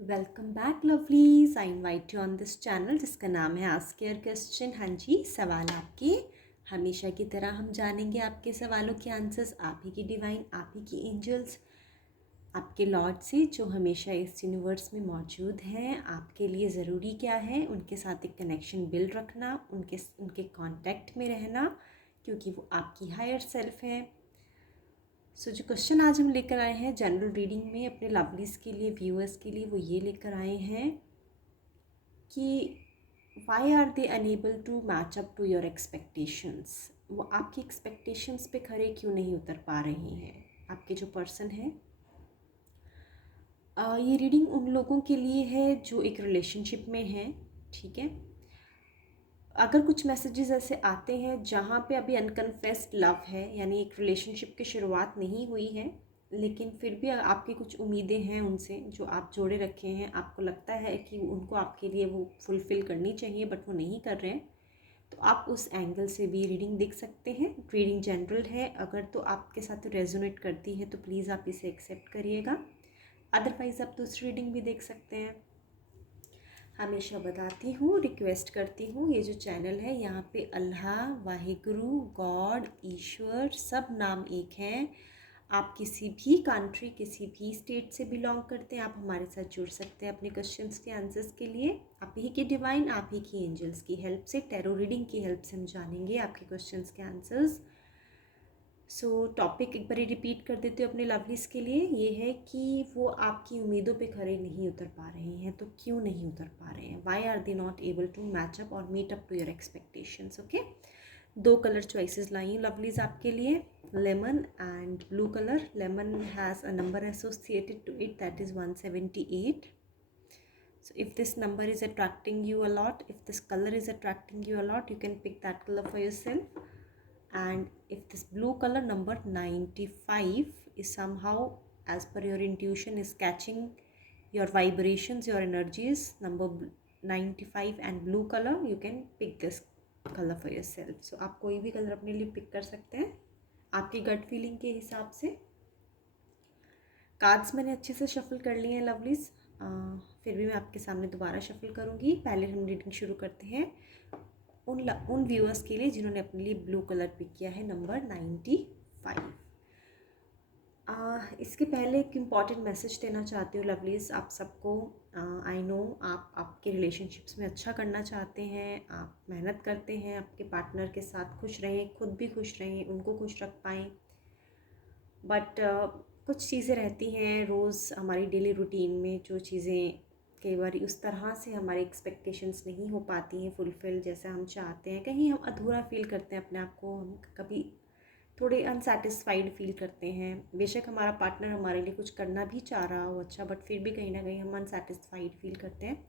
Welcome back lovelies. I invite you on this channel जिसका नाम है आस्क योर क्वेश्चन। हाँ जी, सवाल आपके। हमेशा की तरह हम जानेंगे आपके सवालों के आंसर्स, आप ही की डिवाइन, आप ही की एंजल्स, आपके लॉर्ड से जो हमेशा इस यूनिवर्स में मौजूद हैं। आपके लिए ज़रूरी क्या है? उनके साथ एक कनेक्शन बिल्ड रखना, उनके कांटेक्ट में रहना, क्योंकि वो आपकी हायर सेल्फ है। सो जो क्वेश्चन आज हम लेकर आए हैं जनरल रीडिंग में अपने लवलीज के लिए, व्यूअर्स के लिए, वो ये लेकर आए हैं कि why are they unable to match up to your expectations. वो आपकी एक्सपेक्टेशंस पे खरे क्यों नहीं उतर पा रहे हैं? आपके जो पर्सन है, ये रीडिंग उन लोगों के लिए है जो एक रिलेशनशिप में हैं। ठीक है, अगर कुछ मैसेजेस ऐसे आते हैं जहाँ पे अभी अनकन्फेस्ड लव है, यानी एक रिलेशनशिप की शुरुआत नहीं हुई है, लेकिन फिर भी आपकी कुछ उम्मीदें हैं उनसे जो आप जोड़े रखे हैं, आपको लगता है कि उनको आपके लिए वो फुलफ़िल करनी चाहिए बट वो नहीं कर रहे हैं, तो आप उस एंगल से भी रीडिंग देख सकते हैं। रीडिंग जनरल है, अगर तो आपके साथ रेजोनेट करती है तो प्लीज़ आप इसे एक्सेप्ट करिएगा, अदरवाइज़ आप दूसरी रीडिंग भी देख सकते हैं। हमेशा बताती हूँ, रिक्वेस्ट करती हूँ, ये जो चैनल है यहाँ पे अल्लाह, वाहिगुरु, गॉड, ईश्वर सब नाम एक हैं। आप किसी भी कंट्री, किसी भी स्टेट से बिलोंग करते हैं, आप हमारे साथ जुड़ सकते हैं अपने क्वेश्चंस के आंसर्स के लिए। आप ही के डिवाइन, आप ही की एंजल्स की हेल्प से, टैरो रीडिंग की हेल्प से हम जानेंगे आपके क्वेश्चंस के आंसर्स। सो टॉपिक एक बार रिपीट कर देते हो अपने लवलीज के लिए, ये है कि वो आपकी उम्मीदों पे खरे नहीं उतर पा रहे हैं, तो क्यों नहीं उतर पा रहे हैं? Why are they not able to match up और meet up to your expectations. Okay, दो कलर चॉइसेस लाई हूँ लवलीज आपके लिए, lemon and blue colour. Lemon has a number associated to it, that is 178. So if this number is attracting you a lot, if this color is attracting you a lot, you can pick that color for yourself. And if this blue color number 95 is somehow, as per your intuition, is catching your vibrations, your energies, number 95 and blue color, you can pick this color for yourself. So आप कोई भी colour अपने लिए pick कर सकते हैं आपकी gut feeling के हिसाब से। कार्ड्स मैंने अच्छे से शफल कर लिए हैं लवलीज, फिर भी मैं आपके सामने दोबारा शफल करूँगी। पहले हम रीडिंग शुरू करते हैं उन व्यूअर्स के लिए जिन्होंने अपने लिए ब्लू कलर पिक किया है, नंबर 95। इसके पहले एक इम्पॉर्टेंट मैसेज देना चाहती हूँ लवलीज आप सबको। आई नो आप आपके रिलेशनशिप्स में अच्छा करना चाहते हैं, आप मेहनत करते हैं आपके पार्टनर के साथ खुश रहें, खुद भी खुश रहें, उनको खुश रख पाएँ, बट कुछ चीज़ें रहती हैं रोज़ हमारी डेली रूटीन में, जो चीज़ें कई बार उस तरह से हमारी एक्सपेक्टेशंस नहीं हो पाती हैं फुलफ़िल जैसा हम चाहते हैं। कहीं हम अधूरा फील करते हैं अपने आप को, हम कभी थोड़े अनसेटिस्फाइड फील करते हैं। बेशक हमारा पार्टनर हमारे लिए कुछ करना भी चाह रहा हो अच्छा, बट फिर भी कहीं ना कहीं हम अनसेटिस्फाइड फील करते हैं।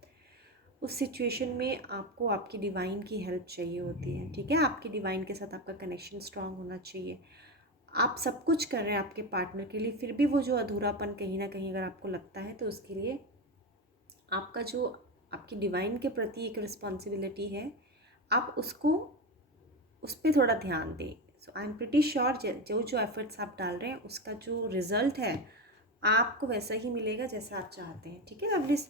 उस सिचुएशन में आपको आपकी डिवाइन की हेल्प चाहिए होती है। ठीक है, आपकी डिवाइन के साथ आपका कनेक्शन स्ट्रांग होना चाहिए। आप सब कुछ कर रहे हैं आपके पार्टनर के लिए, फिर भी वो जो अधूरापन कहीं ना कहीं अगर आपको लगता है, तो उसके लिए आपका जो आपकी डिवाइन के प्रति एक रिस्पॉन्सिबिलिटी है, आप उसको उस पर थोड़ा ध्यान दें। सो आई एम प्रिटी श्योर जो जो एफर्ट्स आप डाल रहे हैं उसका जो रिज़ल्ट है आपको वैसा ही मिलेगा जैसा आप चाहते हैं। ठीक है लवलीज,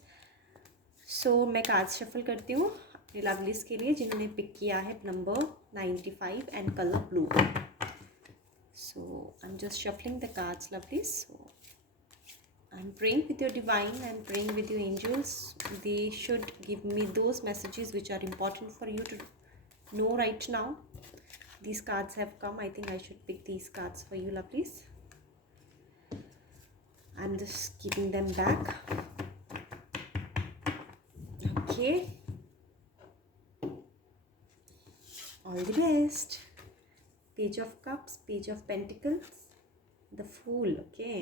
सो मैं कार्ड शफल करती हूँ अपने लवलीज के लिए जिन्होंने पिक किया है number 95 and colour blue. So I'm just shuffling the cards, lovely. So I'm praying with your divine, I'm praying with your angels. They should give me those messages which are important for you to know right now. These cards have come. I think I should pick these cards for you, lovelies. I'm just keeping them back. Okay. All the best. Page of Cups, Page of Pentacles, the Fool. Okay.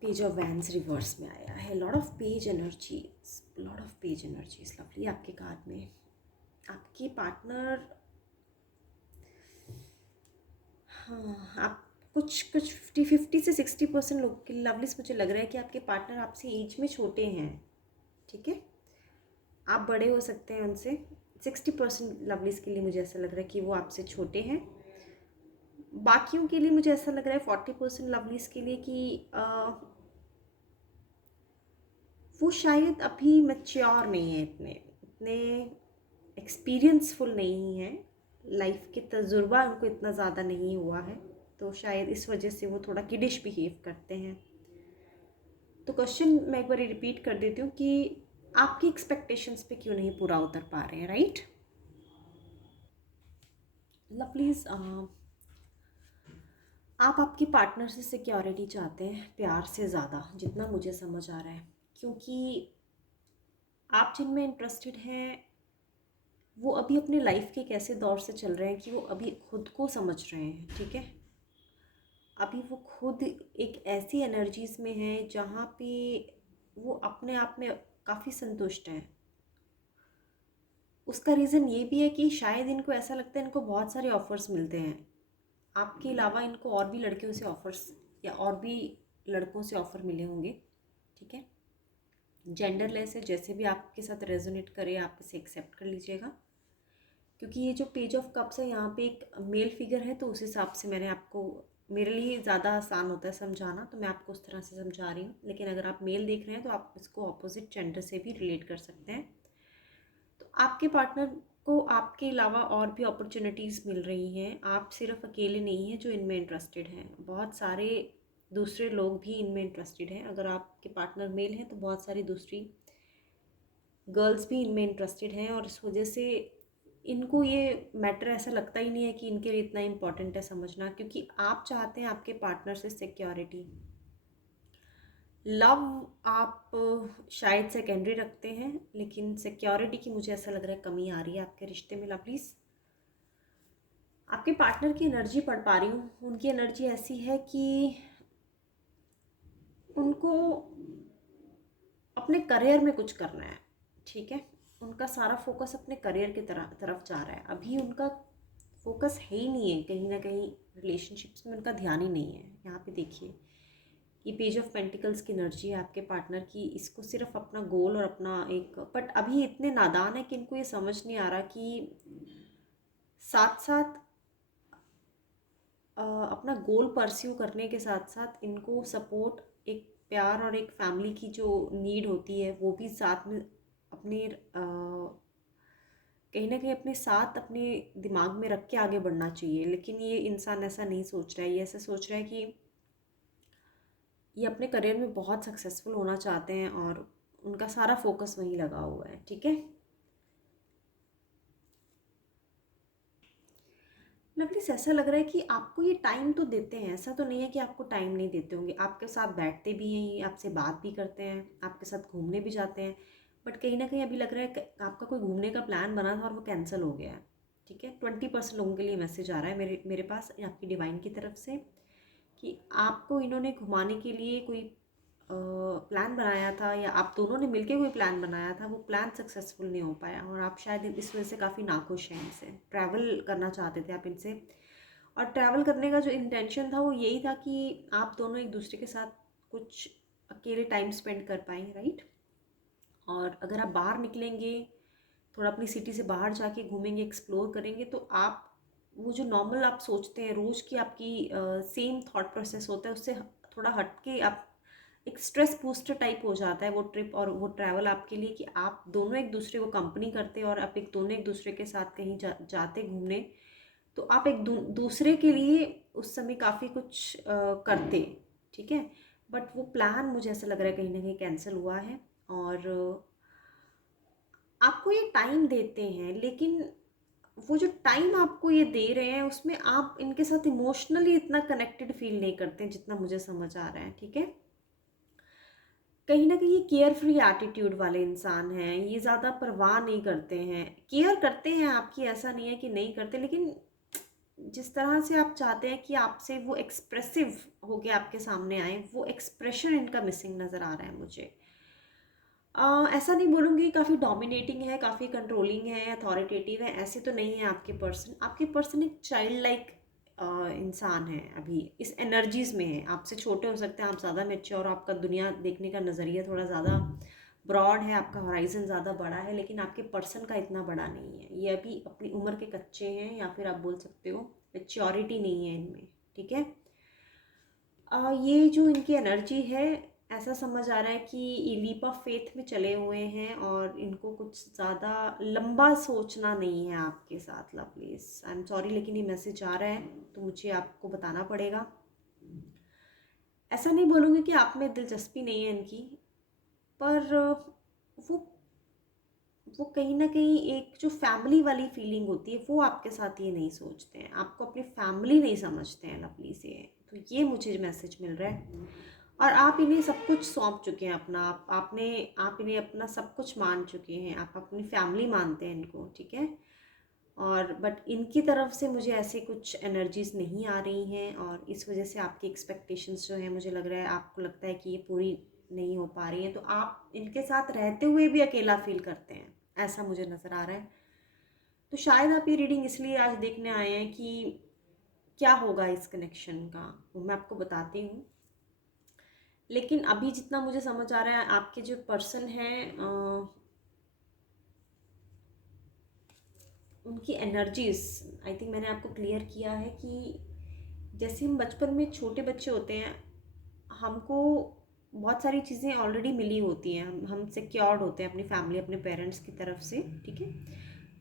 Page of vents reverse में आया है। Lot of page energies, lot of page energies lovely आपके card में। आपके partner, हाँ, आप कुछ 50 से 60% लोग के लवलीज मुझे लग रहा है कि आपके पार्टनर आपसे एज में छोटे हैं। ठीक है, आप बड़े हो सकते हैं उनसे। 60% लवलीज के लिए मुझे ऐसा लग रहा है कि वो आपसे छोटे हैं। बाकियों के लिए मुझे ऐसा लग रहा है 40% लवलीज के लिए कि शायद अभी मैच्योर नहीं है, इतने इतने एक्सपीरियंसफुल नहीं है, लाइफ के तजुर्बा उनको इतना ज़्यादा नहीं हुआ है, तो शायद इस वजह से वो थोड़ा किडिश बिहेव करते हैं। तो क्वेश्चन मैं एक बार रिपीट कर देती हूँ कि आपकी एक्सपेक्टेशंस पे क्यों नहीं पूरा उतर पा रहे हैं, राइट। प्लीज़, आप आपके पार्टनर से सिक्योरिटी चाहते हैं प्यार से ज़्यादा, जितना मुझे समझ आ रहा है, क्योंकि आप जिनमें इंटरेस्टेड हैं वो अभी अपने लाइफ के एक ऐसे दौर से चल रहे हैं कि वो अभी खुद को समझ रहे हैं, ठीक है। अभी वो खुद एक ऐसी एनर्जीज में हैं जहाँ पे वो अपने आप में काफ़ी संतुष्ट हैं। उसका रीज़न ये भी है कि शायद इनको ऐसा लगता है इनको बहुत सारे ऑफ़र्स मिलते हैं, आपके अलावा इनको और भी लड़कियों से ऑफ़र्स या और भी लड़कों से ऑफ़र मिले होंगे, ठीक है। जेंडरलेस है, जैसे भी आपके साथ रेजोनेट करे आप इसे एक्सेप्ट कर लीजिएगा, क्योंकि ये जो पेज ऑफ कप्स है यहाँ पे एक मेल फिगर है, तो उस हिसाब से मैंने आपको, मेरे लिए ज़्यादा आसान होता है समझाना, तो मैं आपको उस तरह से समझा रही हूँ। लेकिन अगर आप मेल देख रहे हैं तो आप इसको ऑपोजिट जेंडर से भी रिलेट कर सकते हैं। तो आपके पार्टनर को आपके अलावा और भी अपॉर्चुनिटीज़ मिल रही हैं, आप सिर्फ अकेले नहीं हैं जो इनमें इंटरेस्टेड हैं, बहुत सारे दूसरे लोग भी इनमें इंटरेस्टेड हैं। अगर आपके पार्टनर मेल हैं तो बहुत सारी दूसरी गर्ल्स भी इनमें इंटरेस्टेड हैं, और इस वजह से इनको ये मैटर ऐसा लगता ही नहीं है कि इनके लिए इतना इम्पॉर्टेंट है समझना, क्योंकि आप चाहते हैं आपके पार्टनर से सिक्योरिटी। लव आप शायद सेकेंडरी रखते हैं, लेकिन सिक्योरिटी की मुझे ऐसा लग रहा है कमी आ रही है आपके रिश्ते में। प्लीज़, आपके पार्टनर की एनर्जी पढ़ पा रही हूँ, उनकी एनर्जी ऐसी है कि उनको अपने करियर में कुछ करना है, ठीक है। उनका सारा फोकस अपने करियर की तरफ जा रहा है। अभी उनका फोकस है ही नहीं है, कहीं ना कहीं रिलेशनशिप्स में उनका ध्यान ही नहीं है। यहाँ पे देखिए, ये पेज ऑफ पेंटिकल्स की एनर्जी है आपके पार्टनर की, इसको सिर्फ अपना गोल और अपना एक, बट अभी इतने नादान है कि इनको ये समझ नहीं आ रहा कि साथ साथ अपना गोल परस्यू करने के साथ साथ इनको सपोर्ट, एक प्यार और एक फैमिली की जो नीड होती है वो भी साथ में अपने कहीं ना कहीं अपने साथ अपने दिमाग में रख के आगे बढ़ना चाहिए। लेकिन ये इंसान ऐसा नहीं सोच रहा है, ये ऐसा सोच रहा है कि ये अपने करियर में बहुत सक्सेसफुल होना चाहते हैं और उनका सारा फोकस वहीं लगा हुआ है, ठीक है। लवलीस, ऐसा लग रहा है कि आपको ये टाइम तो देते हैं, ऐसा तो नहीं है कि आपको टाइम नहीं देते होंगे, आपके साथ बैठते भी हैं, ये आपसे बात भी करते हैं, आपके साथ घूमने भी जाते हैं, बट कहीं ना कहीं अभी लग रहा है कि आपका कोई घूमने का प्लान बना था और वो कैंसिल हो गया है, ठीक है। 20% लोगों के लिए मैसेज आ रहा है मेरे पास आपकी डिवाइन की तरफ से कि आपको इन्होंने घुमाने के लिए कोई प्लान बनाया था, या आप दोनों ने मिलके कोई प्लान बनाया था, वो प्लान सक्सेसफुल नहीं हो पाया, और आप शायद इस वजह से काफ़ी नाखुश हैं इनसे। ट्रैवल करना चाहते थे आप इनसे, और ट्रैवल करने का जो इंटेंशन था वो यही था कि आप दोनों एक दूसरे के साथ कुछ अकेले टाइम स्पेंड कर पाएँ, राइट। और अगर आप बाहर निकलेंगे, थोड़ा अपनी सिटी से बाहर जाके घूमेंगे, एक्सप्लोर करेंगे, तो आप वो जो नॉर्मल आप सोचते हैं रोज़ की आपकी सेम थॉट प्रोसेस होता है, उससे थोड़ा हट के आप एक स्ट्रेस बूस्टर टाइप हो जाता है वो ट्रिप और वो ट्रैवल आपके लिए, कि आप दोनों एक दूसरे को कंपनी करते और आप एक दोनों एक दूसरे के साथ कहीं जाते घूमने, तो आप एक दूसरे के लिए उस समय काफ़ी कुछ करते, ठीक है। बट वो प्लान मुझे ऐसा लग रहा है कहीं ना कहीं कैंसिल हुआ है, और आपको ये टाइम देते हैं, लेकिन वो जो टाइम आपको ये दे रहे हैं उसमें आप इनके साथ इमोशनली इतना कनेक्टेड फील नहीं करते हैं जितना मुझे समझ आ रहा है, ठीक है। कहीं ना कहीं ये केयर फ्री एटीट्यूड वाले इंसान हैं, ये ज़्यादा परवाह नहीं करते हैं, केयर करते हैं आपकी, ऐसा नहीं है कि नहीं करते, लेकिन जिस तरह से आप चाहते हैं कि आपसे वो एक्सप्रेसिव होके आपके सामने आए, वो एक्सप्रेशन इनका मिसिंग नज़र आ रहा है मुझे। ऐसा नहीं बोलूँगी काफ़ी डोमिनेटिंग है, काफ़ी कंट्रोलिंग है, अथॉरिटेटिव है, ऐसे तो नहीं है आपके पर्सन। आपके पर्सन एक चाइल्ड लाइक इंसान है, अभी इस एनर्जीज़ में है, आपसे छोटे हो सकते हैं, आप ज़्यादा मैच्योर, आपका दुनिया देखने का नज़रिया थोड़ा ज़्यादा ब्रॉड है, आपका हॉराइजन ज़्यादा बड़ा है, लेकिन आपके पर्सन का इतना बड़ा नहीं है। ये अभी अपनी उम्र के कच्चे हैं, या फिर आप बोल सकते हो मैच्योरिटी नहीं है इनमें, ठीक है। ये जो इनकी एनर्जी है, ऐसा समझ आ रहा है कि ये लीप ऑफ फेथ में चले हुए हैं और इनको कुछ ज़्यादा लंबा सोचना नहीं है आपके साथ लवलीज। आई एम सॉरी, लेकिन ये मैसेज आ रहा है तो मुझे आपको बताना पड़ेगा। ऐसा नहीं बोलूँगी कि आप में दिलचस्पी नहीं है इनकी, पर वो वो कहीं ना कहीं एक जो फैमिली वाली फीलिंग होती है वो आपके साथ ये नहीं सोचते हैं, आपको अपनी फैमिली नहीं समझते हैं लवली से। तो ये मुझे मैसेज मिल रहा है और आप इन्हें सब कुछ सौंप चुके हैं अपना, आप इन्हें अपना सब कुछ मान चुके हैं, आप अपनी फैमिली मानते हैं इनको, ठीक है। और बट इनकी तरफ से मुझे ऐसे कुछ एनर्जीज नहीं आ रही हैं और इस वजह से आपकी एक्सपेक्टेशंस जो हैं मुझे लग रहा है आपको लगता है कि ये पूरी नहीं हो पा रही हैं, तो आप इनके साथ रहते हुए भी अकेला फील करते हैं, ऐसा मुझे नज़र आ रहा है। तो शायद आप ये रीडिंग इसलिए आज देखने आए हैं कि क्या होगा इस कनेक्शन का, वो मैं आपको बताती हूँ। लेकिन अभी जितना मुझे समझ आ रहा है आपके जो पर्सन हैं उनकी एनर्जीज, आई थिंक मैंने आपको क्लियर किया है कि जैसे हम बचपन में छोटे बच्चे होते हैं, हमको बहुत सारी चीज़ें ऑलरेडी मिली होती हैं, हम सिक्योर्ड होते हैं अपनी फैमिली अपने पेरेंट्स की तरफ से, ठीक है।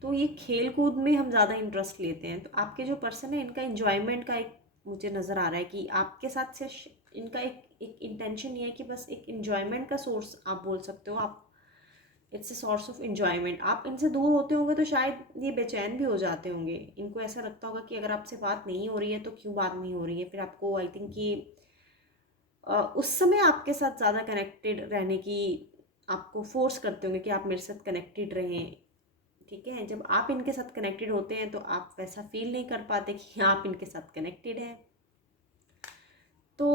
तो ये खेल कूद में हम ज़्यादा इंटरेस्ट लेते हैं। तो आपके जो पर्सन है इनका इन्जॉयमेंट का एक मुझे नज़र आ रहा है कि आपके साथ से इनका एक इंटेंशन ये है कि बस एक इन्जॉयमेंट का सोर्स आप बोल सकते हो, आप it's a source of enjoyment. आप इनसे दूर होते होंगे तो शायद ये बेचैन भी हो जाते होंगे, इनको ऐसा लगता होगा कि अगर आपसे बात नहीं हो रही है तो क्यों बात नहीं हो रही है, फिर आपको आई थिंक कि उस समय आपके साथ ज़्यादा कनेक्टेड रहने की आपको फोर्स करते होंगे कि आप मेरे साथ कनेक्टेड रहें, ठीक है। जब आप इनके साथ कनेक्टेड होते हैं तो आप वैसा फील नहीं कर पाते कि आप इनके साथ कनेक्टेड हैं। तो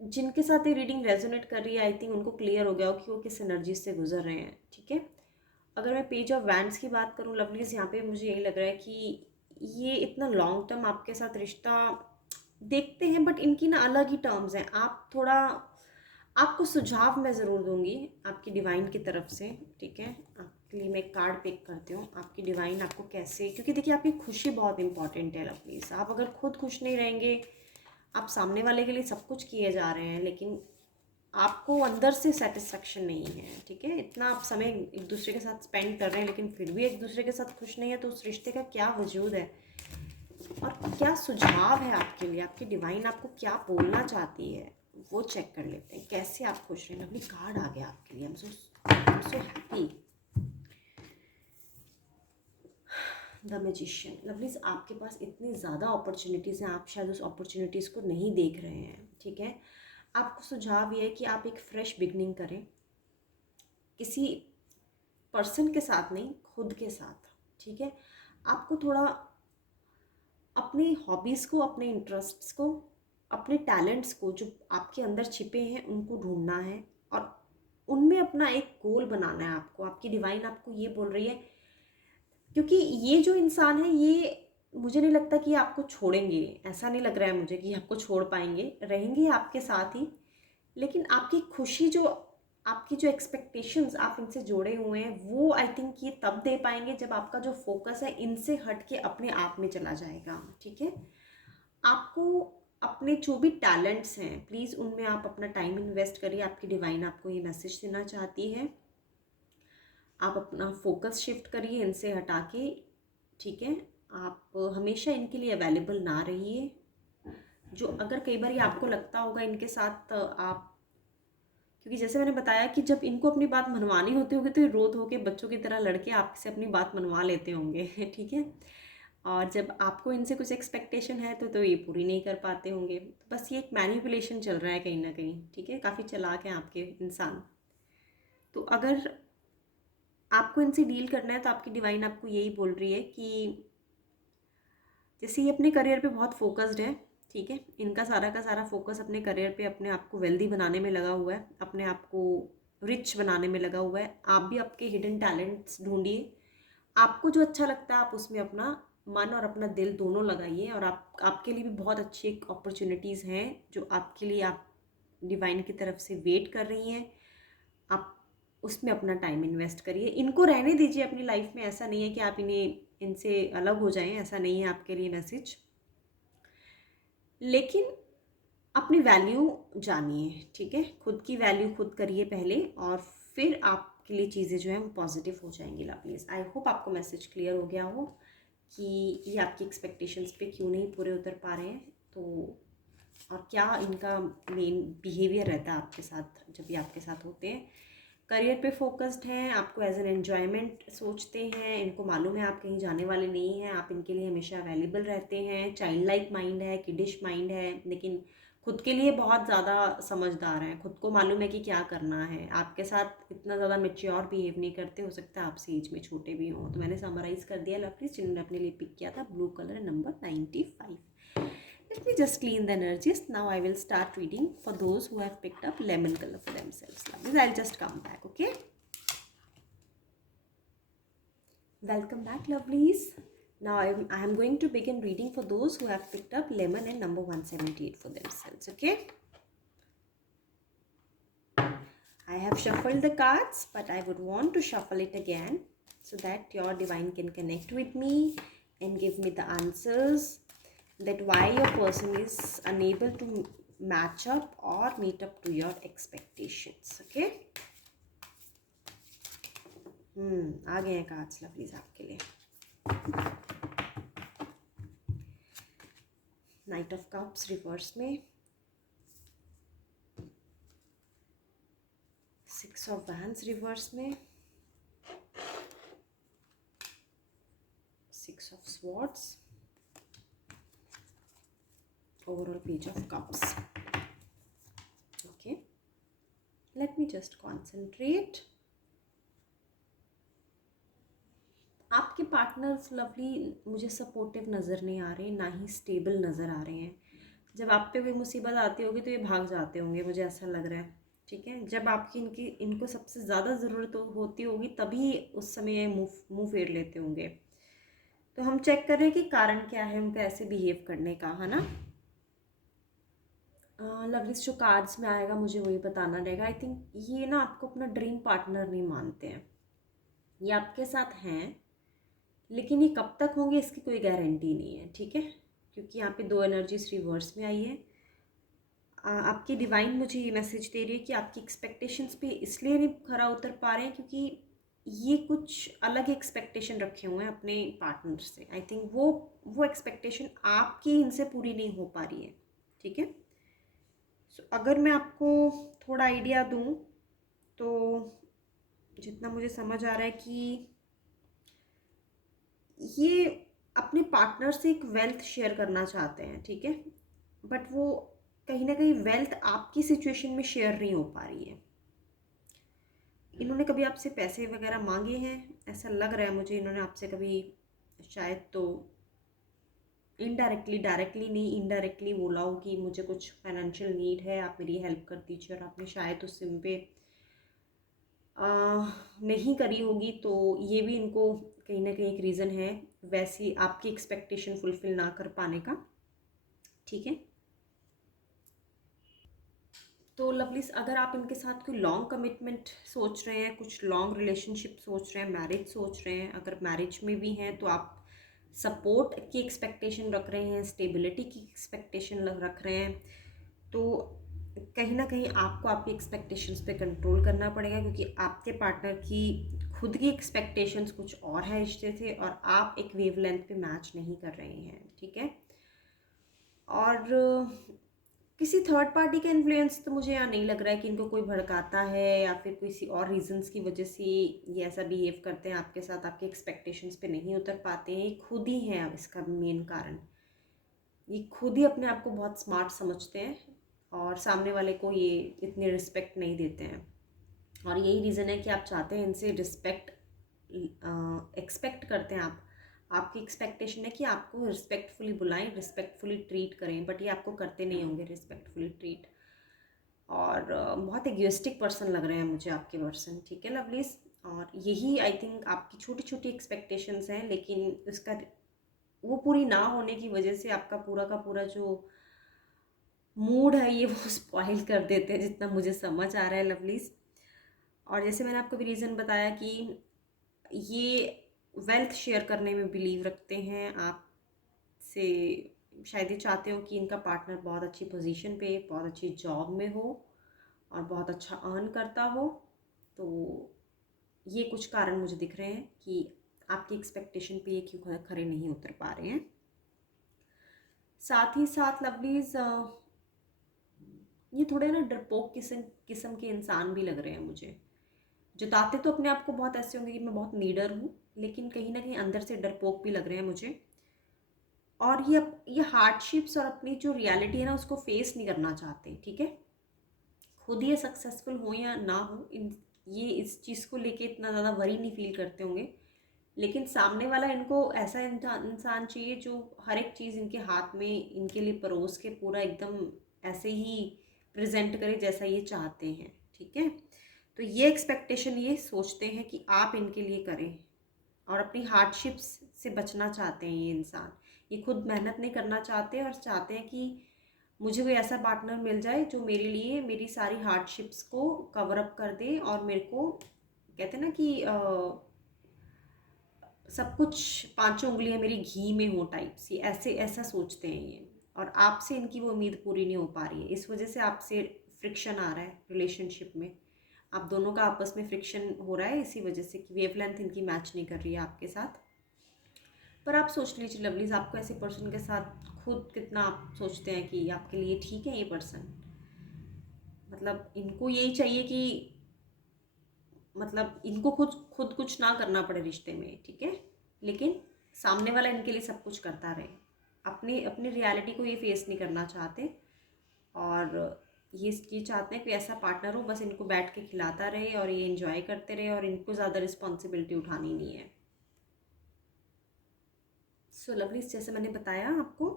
जिनके साथ ये रीडिंग रेजोनेट कर रही है आई थिंक उनको क्लियर हो गया हो कि वो किस एनर्जी से गुजर रहे हैं, ठीक है। अगर मैं पेज ऑफ वैंड्स की बात करूँ लवलीज, यहाँ पे मुझे यही लग रहा है कि ये इतना लॉन्ग टर्म आपके साथ रिश्ता देखते हैं, बट इनकी ना अलग ही टर्म्स हैं। आप थोड़ा, आपको सुझाव मैं ज़रूर दूंगी आपकी डिवाइन की तरफ से, ठीक है। आपके लिए मैं एक कार्ड पिक करती हूँ, आपकी डिवाइन आपको कैसे, क्योंकि देखिए आपकी खुशी बहुत इंपॉर्टेंट है लवलीज। आप अगर खुद खुश नहीं रहेंगे, आप सामने वाले के लिए सब कुछ किए जा रहे हैं लेकिन आपको अंदर से सेटिस्फेक्शन नहीं है, ठीक है। इतना आप समय एक दूसरे के साथ स्पेंड कर रहे हैं लेकिन फिर भी एक दूसरे के साथ खुश नहीं है, तो उस रिश्ते का क्या वजूद है और क्या सुझाव है आपके लिए, आपकी डिवाइन आपको क्या बोलना चाहती है वो चेक कर लेते हैं। कैसे आप खुश रहेंगे, अपनी कार्ड आ गया आपके लिए, I am so happy. The magician. Lovelies आपके पास इतनी ज़्यादा अपॉर्चुनिटीज़ हैं, आप शायद उस अपॉर्चुनिटीज़ को नहीं देख रहे हैं, ठीक है। आपको सुझाव ये है कि आप एक फ्रेश बिगनिंग करें, किसी पर्सन के साथ नहीं, खुद के साथ, ठीक है। आपको थोड़ा अपनी हॉबीज़ को, अपने इंटरेस्ट्स को, अपने टैलेंट्स को जो आपके अंदर छिपे हैं उनको ढूंढना है और उनमें अपना एक गोल बनाना है आपको। आपकी डिवाइन आपको ये बोल रही है, क्योंकि ये जो इंसान है ये मुझे नहीं लगता कि आपको छोड़ेंगे, ऐसा नहीं लग रहा है मुझे कि आपको छोड़ पाएंगे, रहेंगे आपके साथ ही। लेकिन आपकी खुशी जो, आपकी जो एक्सपेक्टेशंस आप इनसे जोड़े हुए हैं वो आई थिंक ये तब दे पाएंगे जब आपका जो फोकस है इनसे हट के अपने आप में चला जाएगा, ठीक है। आपको अपने जो भी टैलेंट्स हैं प्लीज़ उनमें आप अपना टाइम इन्वेस्ट करिए। आपकी डिवाइन आपको ये मैसेज देना चाहती है, आप अपना फोकस शिफ्ट करिए इनसे हटा के, ठीक है। आप हमेशा इनके लिए अवेलेबल ना रहिए। जो अगर कई बार ये आपको लगता होगा इनके साथ आप, क्योंकि जैसे मैंने बताया कि जब इनको अपनी बात मनवानी होती होगी तो ये रो धो के बच्चों की तरह लड़के आपसे अपनी बात मनवा लेते होंगे ठीक है। और जब आपको इनसे कुछ एक्सपेक्टेशन है तो ये पूरी नहीं कर पाते होंगे। तो बस ये एक मैनिपुलेशन चल रहा है कहीं ना कहीं, ठीक है। काफ़ी चालाक हैं आपके इंसान। तो अगर आपको इनसे डील करना है तो आपकी डिवाइन आपको यही बोल रही है कि जैसे ये अपने करियर पे बहुत फोकस्ड है, ठीक है। इनका सारा का सारा फोकस अपने करियर पे, अपने आप को वेल्दी बनाने में लगा हुआ है, अपने आप को रिच बनाने में लगा हुआ है। आप भी आपके हिडन टैलेंट्स ढूंढिए, आपको जो अच्छा लगता है आप उसमें अपना मन और अपना दिल दोनों लगाइए और आपके लिए भी बहुत अच्छी एक अपॉर्चुनिटीज़ हैं जो आपके लिए, आप डिवाइन की तरफ से वेट कर रही हैं। आप उसमें अपना टाइम इन्वेस्ट करिए, इनको रहने दीजिए अपनी लाइफ में। ऐसा नहीं है कि आप इनसे अलग हो जाएं, ऐसा नहीं है आपके लिए मैसेज। लेकिन अपनी वैल्यू जानिए, ठीक है, खुद की वैल्यू खुद करिए पहले, और फिर आपके लिए चीज़ें जो हैं वो पॉजिटिव हो जाएंगी लवलीज। आई होप आपको मैसेज क्लियर हो गया हो कि ये आपकी एक्सपेक्टेशंस पे क्यों नहीं पूरे उतर पा रहे हैं, तो और क्या इनका मेन बिहेवियर रहता है आपके साथ जब ये आपके साथ होते हैं। करियर पे फोकस्ड हैं, आपको एज एन एन्जॉयमेंट सोचते हैं, इनको मालूम है आप कहीं जाने वाले नहीं हैं, आप इनके लिए हमेशा अवेलेबल रहते हैं। चाइल्ड लाइक माइंड है, किडिश माइंड है, लेकिन खुद के लिए बहुत ज़्यादा समझदार हैं, खुद को मालूम है कि क्या करना है। आपके साथ इतना ज़्यादा मेच्योर बिहेव नहीं करते, हो सकता है आपसे एज में छोटे भी हों। तो मैंने समराइज़ कर दिया लवलीज, जिन्होंने अपने लिए पिक किया था blue colour number 95। Let me just clean the energies. Now I will start reading for those who have picked up lemon color for themselves. Lovelies, I'll just come back, okay? Welcome back, lovelies. Now I am going to begin reading for those who have picked up lemon and number 178 for themselves, okay? I have shuffled the cards, but I would want to shuffle it again so that your divine can connect with me and give me the answers that why your person is unable to match up or meet up to your expectations, okay? आ गए हैं cards lovelies आपके लिए। Night of cups reverse में, 6 of wands reverse में, 6 of swords, overall page of cups. Okay, let me just concentrate. आपके partners lovely मुझे supportive नज़र नहीं आ रहे, ना ही स्टेबल नज़र आ रहे हैं। जब आप पे कोई मुसीबत आती होगी तो ये भाग जाते होंगे, मुझे ऐसा लग रहा है, ठीक है। जब आपकी इनको सबसे ज़्यादा ज़रूरत होती होगी तभी उस समय मुँह फेर लेते होंगे। तो हम चेक कर रहे हैं कि कारण क्या है उनका ऐसे बिहेव करने का, है ना। लवलीज जो कार्ड्स में आएगा मुझे वही बताना रहेगा। आई थिंक ये ना आपको अपना ड्रीम पार्टनर नहीं मानते हैं, ये आपके साथ हैं, लेकिन ये कब तक होंगे इसकी कोई गारंटी नहीं है, ठीक है, क्योंकि यहाँ पे 2 एनर्जीज रिवर्स में आई है। आपकी डिवाइन मुझे ये मैसेज दे रही है कि आपकी एक्सपेक्टेशंस पे इसलिए नहीं खरा उतर पा रहे हैं क्योंकि ये कुछ अलग एक्सपेक्टेशन रखे हुए हैं अपने पार्टनर से। आई थिंक वो एक्सपेक्टेशन आपकी इनसे पूरी नहीं हो पा रही है, ठीक है। अगर मैं आपको थोड़ा आइडिया दूं तो जितना मुझे समझ आ रहा है कि ये अपने पार्टनर से एक वेल्थ शेयर करना चाहते हैं, ठीक है, बट वो कहीं ना कहीं वेल्थ आपकी सिचुएशन में शेयर नहीं हो पा रही है। इन्होंने कभी आपसे पैसे वगैरह मांगे हैं, ऐसा लग रहा है मुझे। इन्होंने आपसे कभी शायद तो इनडायरेक्टली, डायरेक्टली नहीं, इनडायरेक्टली बोला हो कि मुझे कुछ फाइनेंशियल नीड है, आप मेरी हेल्प कर दीजिए, और आपने शायद उस सिम पे नहीं करी होगी। तो ये भी इनको कहीं ना कहीं एक रीज़न है वैसी आपकी एक्सपेक्टेशन फुलफिल ना कर पाने का, ठीक है। तो लवलीज अगर आप इनके साथ कोई लॉन्ग कमिटमेंट सोच रहे हैं, कुछ लॉन्ग रिलेशनशिप सोच रहे हैं, मैरिज सोच रहे हैं, अगर मैरिज में भी हैं तो आप सपोर्ट की एक्सपेक्टेशन रख रहे हैं, स्टेबिलिटी की एक्सपेक्टेशन रख रहे हैं, तो कहीं ना कहीं आपको आपकी एक्सपेक्टेशंस पे कंट्रोल करना पड़ेगा, क्योंकि आपके पार्टनर की खुद की एक्सपेक्टेशंस कुछ और है रिश्ते से, और आप एक वेवलेंथ पे मैच नहीं कर रहे हैं, ठीक है। और किसी थर्ड पार्टी का इन्फ्लुएंस तो मुझे यहाँ नहीं लग रहा है कि इनको कोई भड़काता है या फिर किसी और रीजंस की वजह से ये ऐसा बिहेव करते हैं आपके साथ, आपके एक्सपेक्टेशंस पे नहीं उतर पाते हैं। ये खुद ही है इसका मेन कारण, ये खुद ही अपने आप को बहुत स्मार्ट समझते हैं और सामने वाले को ये इतनी रिस्पेक्ट नहीं देते हैं, और यही रीज़न है कि आप चाहते हैं इनसे रिस्पेक्ट एक्सपेक्ट करते हैं। आपकी एक्सपेक्टेशन है कि आपको रिस्पेक्टफुली बुलाएं, रिस्पेक्टफुली ट्रीट करें, बट ये आपको करते नहीं होंगे रिस्पेक्टफुली ट्रीट। और बहुत एग्योइस्टिक पर्सन लग रहे हैं मुझे आपके पर्सन, ठीक है लवलीज। और यही आई थिंक आपकी छोटी छोटी एक्सपेक्टेशंस हैं, लेकिन इसका वो पूरी ना होने की वजह से आपका पूरा का पूरा जो मूड है ये वो स्पॉइल कर देते हैं, जितना मुझे समझ आ रहा है लवलीज। और जैसे मैंने आपको भी रीज़न बताया कि ये वेल्थ शेयर करने में बिलीव रखते हैं, आपसे शायद ये चाहते हो कि इनका पार्टनर बहुत अच्छी पोजीशन पे, बहुत अच्छी जॉब में हो और बहुत अच्छा अर्न करता हो। तो ये कुछ कारण मुझे दिख रहे हैं कि आपकी एक्सपेक्टेशन पे ये क्यों खरे नहीं उतर पा रहे हैं। साथ ही साथ लवलीज ये थोड़े ना डरपोक किस्म किस्म के इंसान भी लग रहे हैं मुझे। जताते तो अपने आप को बहुत ऐसे होंगे कि मैं बहुत नीडर हूँ, लेकिन कहीं ना कहीं अंदर से डरपोक भी लग रहे हैं मुझे। और ये हार्डशिप्स और अपनी जो रियलिटी है ना उसको फेस नहीं करना चाहते। ठीक है, खुद ये सक्सेसफुल हो या ना हो, ये इस चीज़ को लेके इतना ज़्यादा वरी नहीं फील करते होंगे, लेकिन सामने वाला इनको ऐसा इंसान चाहिए जो हर एक चीज़ इनके हाथ में इनके लिए परोस के पूरा एकदम ऐसे ही प्रेजेंट करे जैसा ये चाहते हैं। ठीक है, तो ये एक्सपेक्टेशन ये सोचते हैं कि आप इनके लिए करें, और अपनी हार्डशिप्स से बचना चाहते हैं ये इंसान। ये खुद मेहनत नहीं करना चाहते और चाहते हैं कि मुझे कोई ऐसा पार्टनर मिल जाए जो मेरे लिए मेरी सारी हार्डशिप्स को कवर अप कर दे और मेरे को, कहते हैं ना कि सब कुछ पांचों उंगलियां मेरी घी में हो टाइप सी, ऐसे ऐसा सोचते हैं ये। और आपसे इनकी वो उम्मीद पूरी नहीं हो पा रही है, इस वजह से आपसे फ्रिक्शन आ रहा है रिलेशनशिप में। आप दोनों का आपस में फ्रिक्शन हो रहा है इसी वजह से कि वेवलेंथ इनकी मैच नहीं कर रही है आपके साथ। पर आप सोच लीजिए लवलीज, आपको ऐसे पर्सन के साथ खुद कितना आप सोचते हैं कि आपके लिए ठीक है ये पर्सन। मतलब इनको यही चाहिए कि मतलब इनको खुद खुद कुछ ना करना पड़े रिश्ते में। ठीक है, लेकिन सामने वाला इनके लिए सब कुछ करता रहे। अपनी अपनी रियलिटी को ये फेस नहीं करना चाहते, और ये चाहते हैं कि ऐसा पार्टनर हो बस इनको बैठ के खिलाता रहे और ये एंजॉय करते रहे और इनको ज़्यादा रिस्पॉन्सिबिलिटी उठानी नहीं है। सो लवलीज, जैसे मैंने बताया आपको,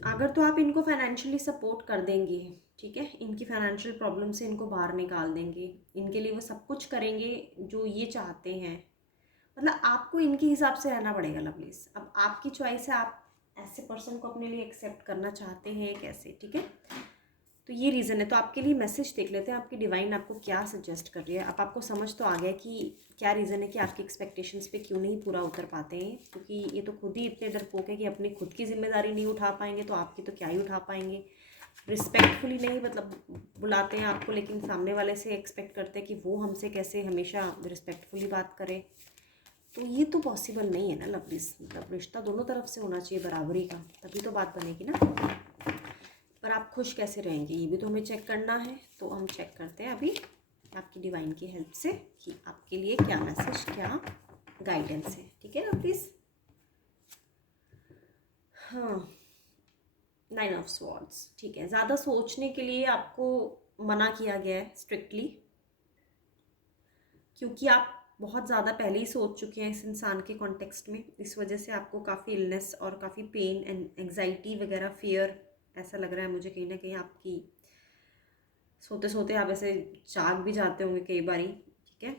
अगर तो आप इनको फाइनेंशियली सपोर्ट कर देंगे, ठीक है, इनकी फाइनेंशियल प्रॉब्लम से इनको बाहर निकाल देंगे, इनके लिए वो सब कुछ करेंगे जो ये चाहते हैं। मतलब आपको इनके हिसाब से रहना पड़ेगा लवलीज। अब आपकी चॉइस है, आप ऐसे पर्सन को अपने लिए एक्सेप्ट करना चाहते हैं कैसे। ठीक है, तो ये रीज़न है। तो आपके लिए मैसेज देख लेते हैं, आपकी डिवाइन आपको क्या सजेस्ट कर रही है। अब आपको समझ तो आ गया कि क्या रीज़न है कि आपकी एक्सपेक्टेशंस पे क्यों नहीं पूरा उतर पाते हैं, क्योंकि ये तो खुद ही इतने डरपोक है कि अपनी खुद की जिम्मेदारी नहीं उठा पाएंगे, तो आपकी तो क्या ही उठा पाएंगे। रिस्पेक्टफुली नहीं मतलब बुलाते हैं आपको, लेकिन सामने वाले से एक्सपेक्ट करते हैं कि वो हमसे कैसे हमेशा रिस्पेक्टफुली बात करे। तो ये तो पॉसिबल नहीं है ना लवलीज। मतलब रिश्ता दोनों तरफ से होना चाहिए बराबरी का, तभी तो बात बनेगी ना। पर आप खुश कैसे रहेंगे ये भी तो हमें चेक करना है। तो हम चेक करते हैं अभी आपकी डिवाइन की हेल्प से कि आपके लिए क्या मैसेज, क्या गाइडेंस है। ठीक है ना प्लीज़। हाँ, 9 ऑफ स्वॉर्ड्स, ठीक है। ज़्यादा सोचने के लिए आपको मना किया गया है स्ट्रिक्टली, क्योंकि आप बहुत ज़्यादा पहले ही सोच चुके हैं इस इंसान के कॉन्टेक्स्ट में। इस वजह से आपको काफ़ी इलनेस और काफ़ी पेन एंड एंग्जाइटी वगैरह, फियर, ऐसा लग रहा है मुझे कहीं ना कहीं आपकी सोते सोते आप ऐसे जाग भी जाते होंगे कई बारी। ठीक है,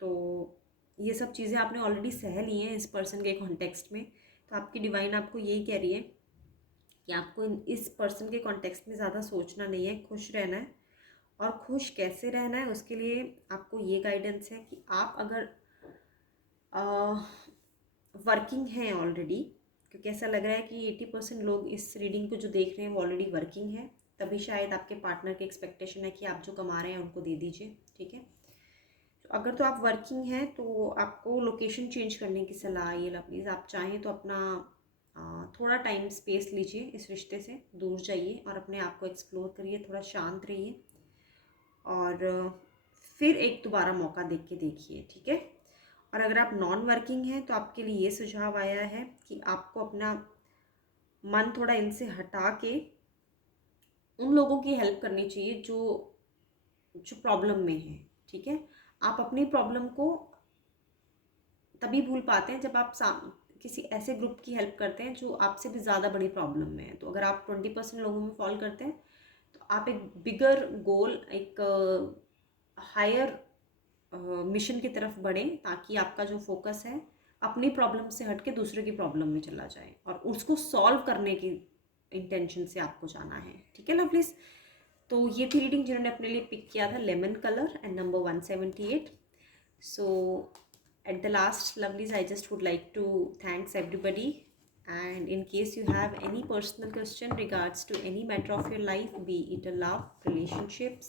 तो ये सब चीज़ें आपने ऑलरेडी सह ली हैं इस पर्सन के कॉन्टेक्स्ट में। तो आपकी डिवाइन आपको यही कह रही है कि आपको इस पर्सन के कॉन्टेक्स्ट में ज़्यादा सोचना नहीं है, खुश रहना है। और खुश कैसे रहना है उसके लिए आपको ये गाइडेंस है कि आप अगर वर्किंग हैं ऑलरेडी, क्योंकि ऐसा लग रहा है कि 80% लोग इस रीडिंग को जो देख रहे हैं वो ऑलरेडी वर्किंग है, तभी शायद आपके पार्टनर की एक्सपेक्टेशन है कि आप जो कमा रहे हैं उनको दे दीजिए। ठीक है, तो अगर तो आप वर्किंग हैं तो आपको लोकेशन चेंज करने की सलाह ये प्लीज़। आप चाहें तो अपना थोड़ा टाइम स्पेस लीजिए, इस रिश्ते से दूर जाइए और अपने आप को एक्सप्लोर करिए, थोड़ा शांत रहिए और फिर एक दोबारा मौका देख के देखिए। ठीक है, और अगर आप नॉन वर्किंग हैं तो आपके लिए ये सुझाव आया है कि आपको अपना मन थोड़ा इनसे हटा के उन लोगों की हेल्प करनी चाहिए जो जो प्रॉब्लम में है। ठीक है, आप अपनी प्रॉब्लम को तभी भूल पाते हैं जब आप किसी ऐसे ग्रुप की हेल्प करते हैं जो आपसे भी ज़्यादा बड़ी प्रॉब्लम में है। तो अगर आप 20% लोगों में फॉल करते हैं तो आप एक बिगर गोल, एक हायर मिशन की तरफ बढ़ें, ताकि आपका जो फोकस है अपनी प्रॉब्लम से हट के दूसरे की प्रॉब्लम में चला जाए और उसको सॉल्व करने की इंटेंशन से आपको जाना है। ठीक है लवलीज, तो ये थी रीडिंग जिन्होंने अपने लिए पिक किया था lemon colour and number 178। So At the last, lovelies, I just would like to thanks everybody. And in case you have any personal question regards to any matter of your life, be it a love, relationships,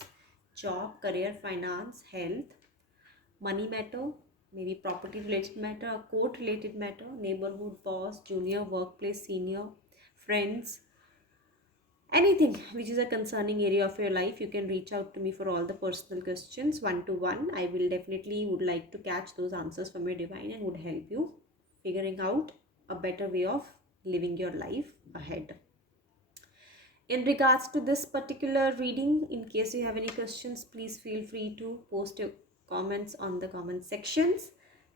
job, career, finance, health, money matter, maybe property related matter, a court related matter, neighborhood, boss, junior, workplace, senior, friends, anything which is a concerning area of your life, you can reach out to me for all the personal questions one to one. I will definitely would like to catch those answers from your divine and would help you figuring out a better way of living your life ahead. In regards to this particular reading, in case you have any questions, please feel free to post your comments on the comment sections.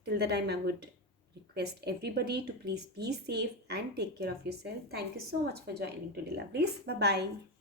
Till the time, I would request everybody to please be safe and take care of yourself. Thank you so much for joining today, lovelies. Bye bye.